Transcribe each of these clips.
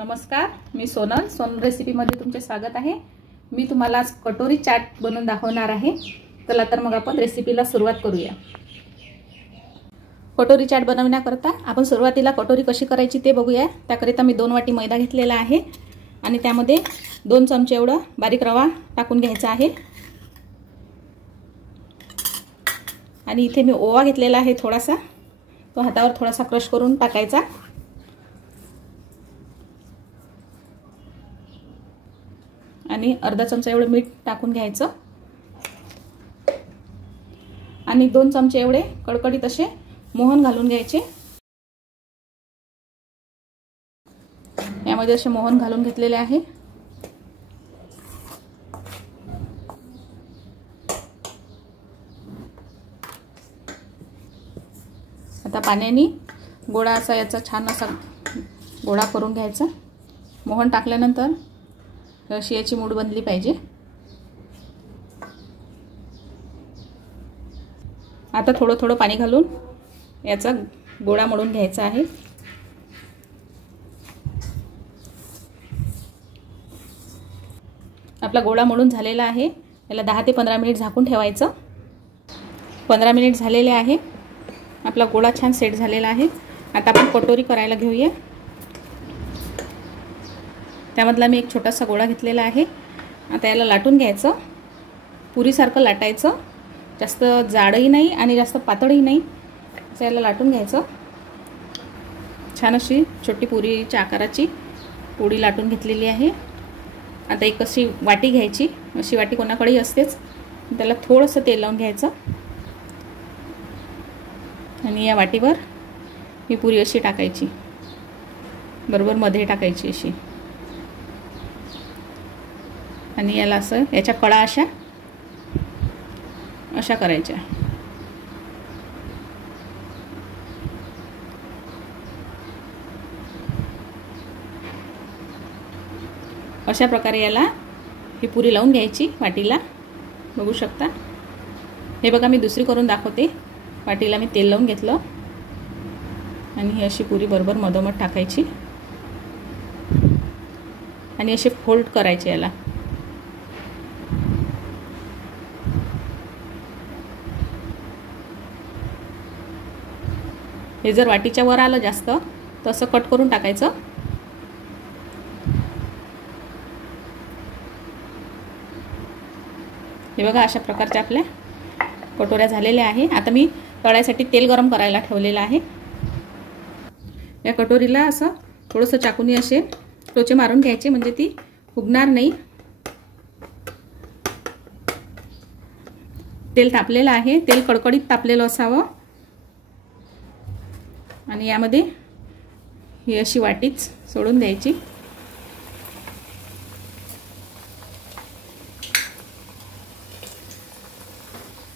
नमस्कार, मी सोनल रेसिपीमध्ये तुमचे स्वागत आहे। मी तुम्हाला आज कटोरी चाट बनवून दाखवणार आहे। चला तर मग आपण रेसिपीला सुरुवात करूया। कटोरी चाट बनवण्याकरता आपण सुरुवातीला कटोरी कशी करायची ते बघूया। त्याकरिता मी 2 वाटी मैदा घेतलेला आहे आणि त्यामध्ये 2 चमचे एवढा बारीक रवा टाकून घ्यायचा आहे आणि इथे मी ओवा घेतलेला आहे थोडासा, तो हातावर थोडासा क्रश करून टाकायचा आणि अर्धा चमचा एवढे मीठ टाकून घ्यायचं आणि 2 चमचे एवढे कडकडीत असे मोहन घालून घ्यायचे। यामध्ये असे मोहन घालून घेतलेले आहे। आता पाण्याने गोळा असा याचा छान असा गोळा करून घ्यायचा। मोहन टाकल्यानंतर अशी याची मूठ बनली पाहिजे। आता थोडं थोडं पाणी घालून याचा गोळा मळून घ्यायचा आहे। आपला गोळा मळून झालेला आहे। याला 10 ते 15 मिनिट झाकून ठेवायचं। 15 मिनिट झालेले आहे। आपला गोळा छान सेट झालेला आहे। आता आपण कटोरी करायला घेऊया। त्यामधला मी एक छोटासा गोळा घेतलेला आहे। आता याला लाटून घ्यायचं, पुरीसारखं लाटायचं, जास्त जाडही नाही आणि जास्त पातळही नाही, असं याला लाटून घ्यायचं। छान अशी छोटी पुरीच्या आकाराची पोळी लाटून घेतलेली आहे। आता एक अशी वाटी घ्यायची, अशी वाटी कोणाकडेही असतेच, त्याला थोडंसं तेल लावून घ्यायचं आणि या वाटीवर ही पुरी अशी टाकायची, बरोबर मध्ये टाकायची अशी, आणि याला असं याच्या कडा अशा करायच्या। अशा प्रकारे याला ही पुरी लावून घ्यायची वाटीला, बघू शकता। हे बघा मी दुसरी करून दाखवते। वाटीला मी तेल लावून घेतलं आणि ही अशी पुरी बरोबर मधोमध टाकायची आणि असे फोल्ड करायचे याला। हे जर वाटीच्या वर आलं जास्त तर असं कट करून टाकायचं। हे बघा अशा प्रकारच्या आपल्या कटोऱ्या झालेल्या आहे। आता मी तळायसाठी तेल गरम करायला ठेवलेलं आहे। या कटोरीला असं थोडंसं चाकूने असे टोचे मारून घ्यायचे, म्हणजे ती फुगणार नाही। तेल तापलेलं आहे, तेल कडकडीत तापलेलं असावं आणि यामध्ये ही अशी वाटीच सोडून द्यायची।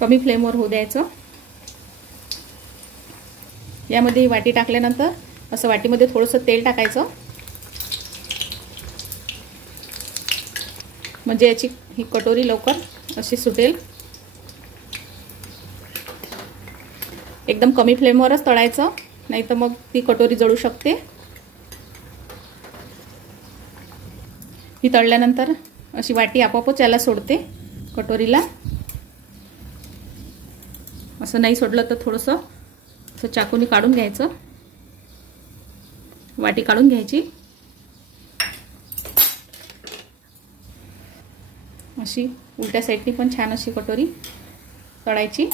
कमी फ्लेमवर होऊ द्यायचं। यामध्ये वाटी टाकल्यानंतर असं वाटीमध्ये थोडंसं तेल टाकायचं, म्हणजे याची ही कटोरी लवकर अशी सुटेल। एकदम कमी फ्लेमवरच तळायचं, नाही तर मग ती कटोरी जळू शकते। ही तळल्यानंतर अशी वाटी आपोआपच याला सोडते कटोरीला। असं नाही सोडलं तर थोडंसं असं चाकूने काढून घ्यायचं, वाटी काढून घ्यायची। अशी उलट्या साईडनी पण छान अशी कटोरी तळायची।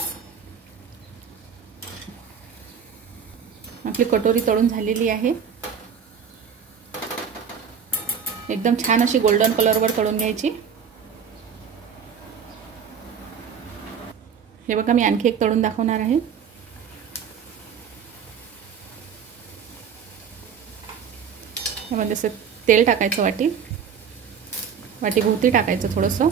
आपली कटोरी तळून झालेली आहे। एकदम छान अशी गोल्डन कलरवर तळून घ्यायची। हे बघा मी आणखी एक तळून दाखवणार आहे। यामध्ये असं तेल टाकायचं, वाटी भोवती टाकायचं थोडंसं,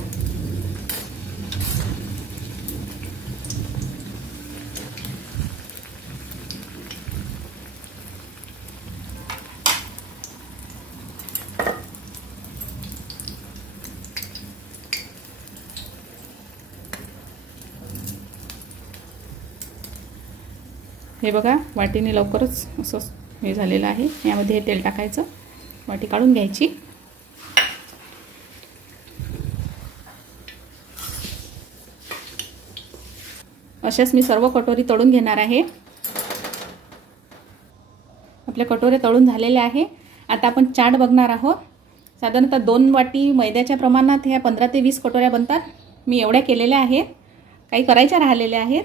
हे बघा वाटीने लवकरच असं हे झालेलं आहे। यामध्ये हे तेल टाकायचं वाटी काढून घ्यायची. अशाच मी सर्व कटोरी तळून घेणार आहे. आपल्या कटोऱ्या तळून झालेल्या आहे. आता आपण चाट बघणार आहोत. साधारणतः 2 वाटी मैद्याच्या प्रमाणात ह्या 15 ते 20 कटोऱ्या बनतात. मी एवढ्या केलेल्या आहेत, काही करायच्या राहिलेल्या आहेत.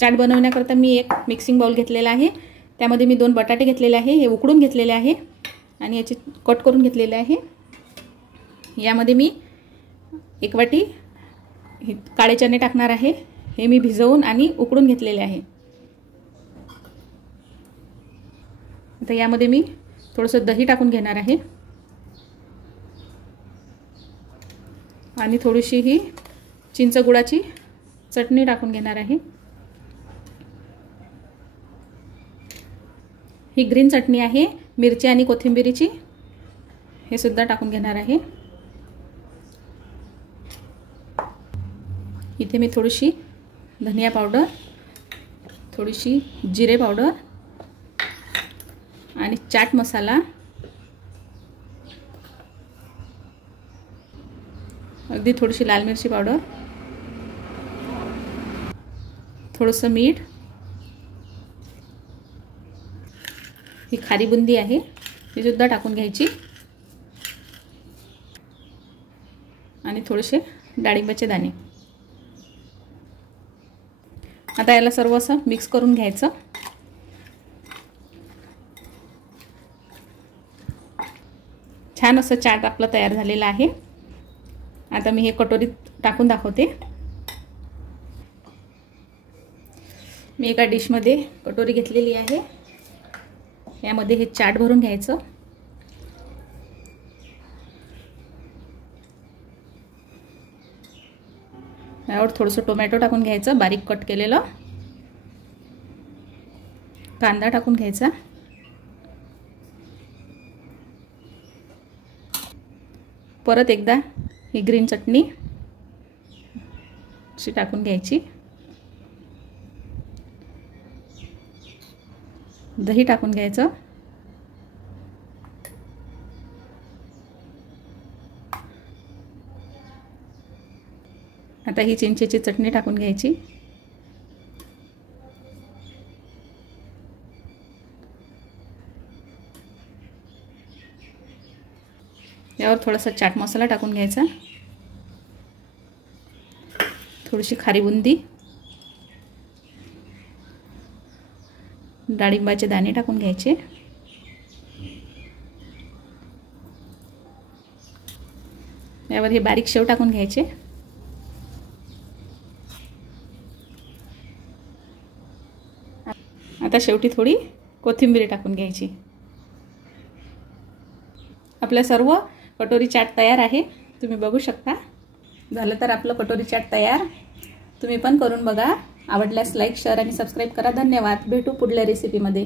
चाट बनवण्याकरता मी एक मिक्सिंग बाउल घेतलेला आहे. त्यामध्ये मी 2 बटाटे घेतलेले आहे, हे उकडून घेतलेले आहे आणि याचे कट करून घेतलेले आहे. यामध्ये मी 1 वाटी काळे चणे टाकणार आहे. हे मी भिजवून आणि उकडून घेतलेले आहे. आता यामध्ये मी थोडंसं दही टाकून घेणार आहे आणि थोडीशी ही चिंच गुळाची चटणी टाकून घेणार आहे. ही ग्रीन चटणी आहे, मिरची आणि कोथिंबीरीची, हे सुद्धा टाकून घेणार आहे. इथे मी थोडीशी धनिया पावडर, थोडीशी जिरे पावडर आणि चाट मसाला, अगदी थोडीशी लाल मिरची पावडर, थोडंसं मीठ, ही खारी बुंदी आहे, ही सुद्धा टाकून घ्यायची आणि थोडेसे डाळिंबाचे दाणे. आता याला सर्व असं मिक्स करून घ्यायचं. छान असं चाट आपलं तयार झालेलं आहे. आता मी हे कटोरीत टाकून दाखवते. मी एका डिशमध्ये कटोरी घेतलेली आहे. यामध्ये हे चाट भरून घ्यायचं. यावर थोडंसं टोमॅटो टाकून घ्यायचं, बारीक कट केलेलं. कांदा टाकून घ्यायचा. परत एकदा ही ग्रीन चटणी अशी टाकून घ्यायची. दही टाकून घ्यायचं. आता ही चिंचेची चटणी टाकून घ्यायची. यावर थोडासा चाट मसाला टाकून घ्यायचा. थोडीशी खारी बुंदी, डाळिंबाचे दाणे टाकून घ्यायचे. यावर हे बारीक शेव टाकून घ्यायचे. आता शेवटी थोडी कोथिंबीर टाकून घ्यायची. आपल्या सर्व कटोरी चाट तयार आहे. तुम्ही बघू शकता. झालं तर आपलं कटोरी चाट तयार. तुम्ही पण करून बघा. आवडल्यास लाईक, शेअर आणि सबस्क्राईब करा. धन्यवाद. भेटू पुढल्या रेसिपीमध्ये.